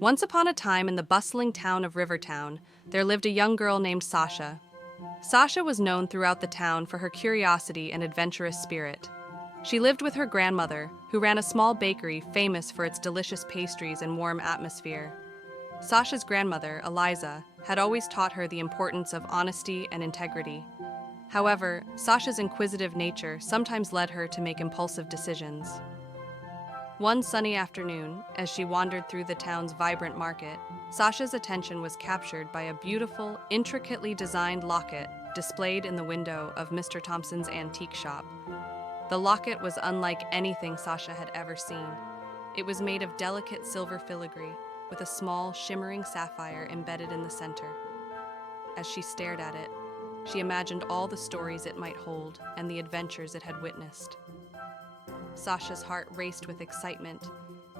Once upon a time in the bustling town of Rivertown, there lived a young girl named Sasha. Sasha was known throughout the town for her curiosity and adventurous spirit. She lived with her grandmother, who ran a small bakery famous for its delicious pastries and warm atmosphere. Sasha's grandmother, Eliza, had always taught her the importance of honesty and integrity. However, Sasha's inquisitive nature sometimes led her to make impulsive decisions. One sunny afternoon, as she wandered through the town's vibrant market, Sasha's attention was captured by a beautiful, intricately designed locket displayed in the window of Mr. Thompson's antique shop. The locket was unlike anything Sasha had ever seen. It was made of delicate silver filigree, with a small, shimmering sapphire embedded in the center. As she stared at it, she imagined all the stories it might hold and the adventures it had witnessed. Sasha's heart raced with excitement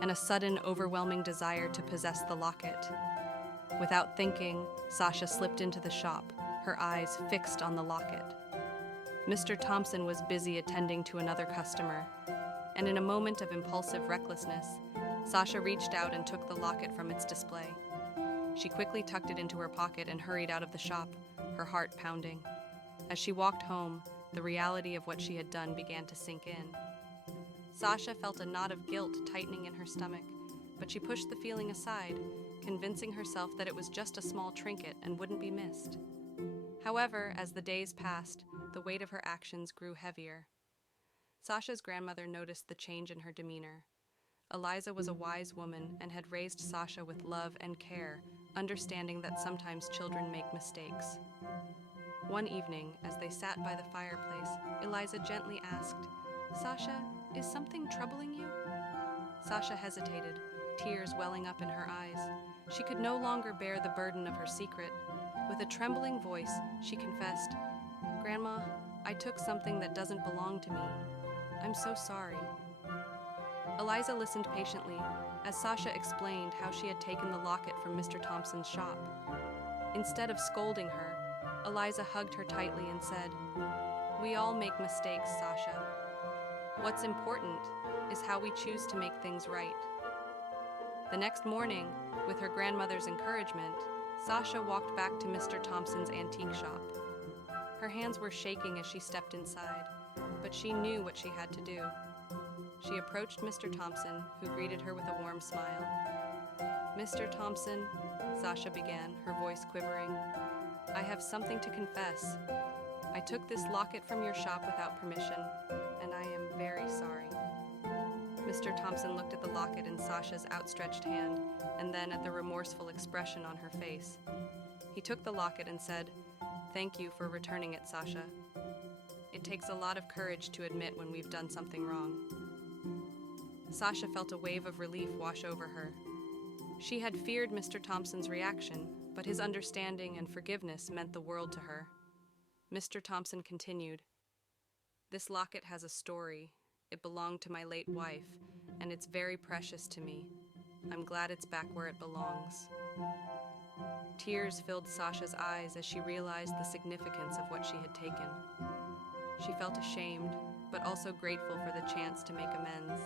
and a sudden, overwhelming desire to possess the locket. Without thinking, Sasha slipped into the shop, her eyes fixed on the locket. Mr. Thompson was busy attending to another customer, and in a moment of impulsive recklessness, Sasha reached out and took the locket from its display. She quickly tucked it into her pocket and hurried out of the shop, her heart pounding. As she walked home, the reality of what she had done began to sink in. Sasha felt a knot of guilt tightening in her stomach, but she pushed the feeling aside, convincing herself that it was just a small trinket and wouldn't be missed. However, as the days passed, the weight of her actions grew heavier. Sasha's grandmother noticed the change in her demeanor. Eliza was a wise woman and had raised Sasha with love and care, understanding that sometimes children make mistakes. One evening, as they sat by the fireplace, Eliza gently asked, "Sasha, is something troubling you?" Sasha hesitated, tears welling up in her eyes. She could no longer bear the burden of her secret. With a trembling voice, she confessed, "Grandma, I took something that doesn't belong to me. I'm so sorry." Eliza listened patiently as Sasha explained how she had taken the locket from Mr. Thompson's shop. Instead of scolding her, Eliza hugged her tightly and said, "We all make mistakes, Sasha. What's important is how we choose to make things right." The next morning, with her grandmother's encouragement, Sasha walked back to Mr. Thompson's antique shop. Her hands were shaking as she stepped inside, but she knew what she had to do. She approached Mr. Thompson, who greeted her with a warm smile. "Mr. Thompson," Sasha began, her voice quivering, "I have something to confess. I took this locket from your shop without permission, and I am very sorry." Mr. Thompson looked at the locket in Sasha's outstretched hand, and then at the remorseful expression on her face. He took the locket and said, "Thank you for returning it, Sasha. It takes a lot of courage to admit when we've done something wrong." Sasha felt a wave of relief wash over her. She had feared Mr. Thompson's reaction, but his understanding and forgiveness meant the world to her. Mr. Thompson continued, "This locket has a story. It belonged to my late wife, and it's very precious to me. I'm glad it's back where it belongs." Tears filled Sasha's eyes as she realized the significance of what she had taken. She felt ashamed, but also grateful for the chance to make amends.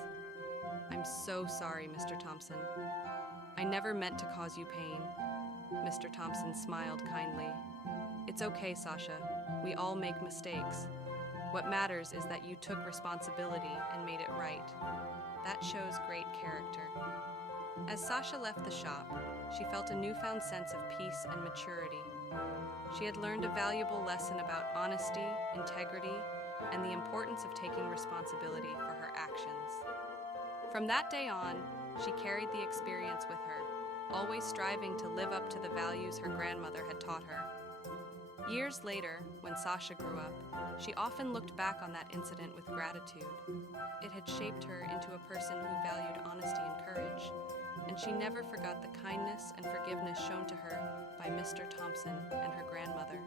"I'm so sorry, Mr. Thompson. I never meant to cause you pain." Mr. Thompson smiled kindly. "It's okay, Sasha. We all make mistakes. What matters is that you took responsibility and made it right. That shows great character." As Sasha left the shop, she felt a newfound sense of peace and maturity. She had learned a valuable lesson about honesty, integrity, and the importance of taking responsibility for her actions. From that day on, she carried the experience with her, always striving to live up to the values her grandmother had taught her. Years later, when Sasha grew up, she often looked back on that incident with gratitude. It had shaped her into a person who valued honesty and courage, and she never forgot the kindness and forgiveness shown to her by Mr. Thompson and her grandmother.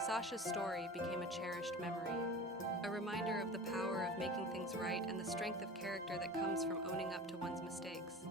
Sasha's story became a cherished memory, a reminder of the power of making things right and the strength of character that comes from owning up to one's mistakes.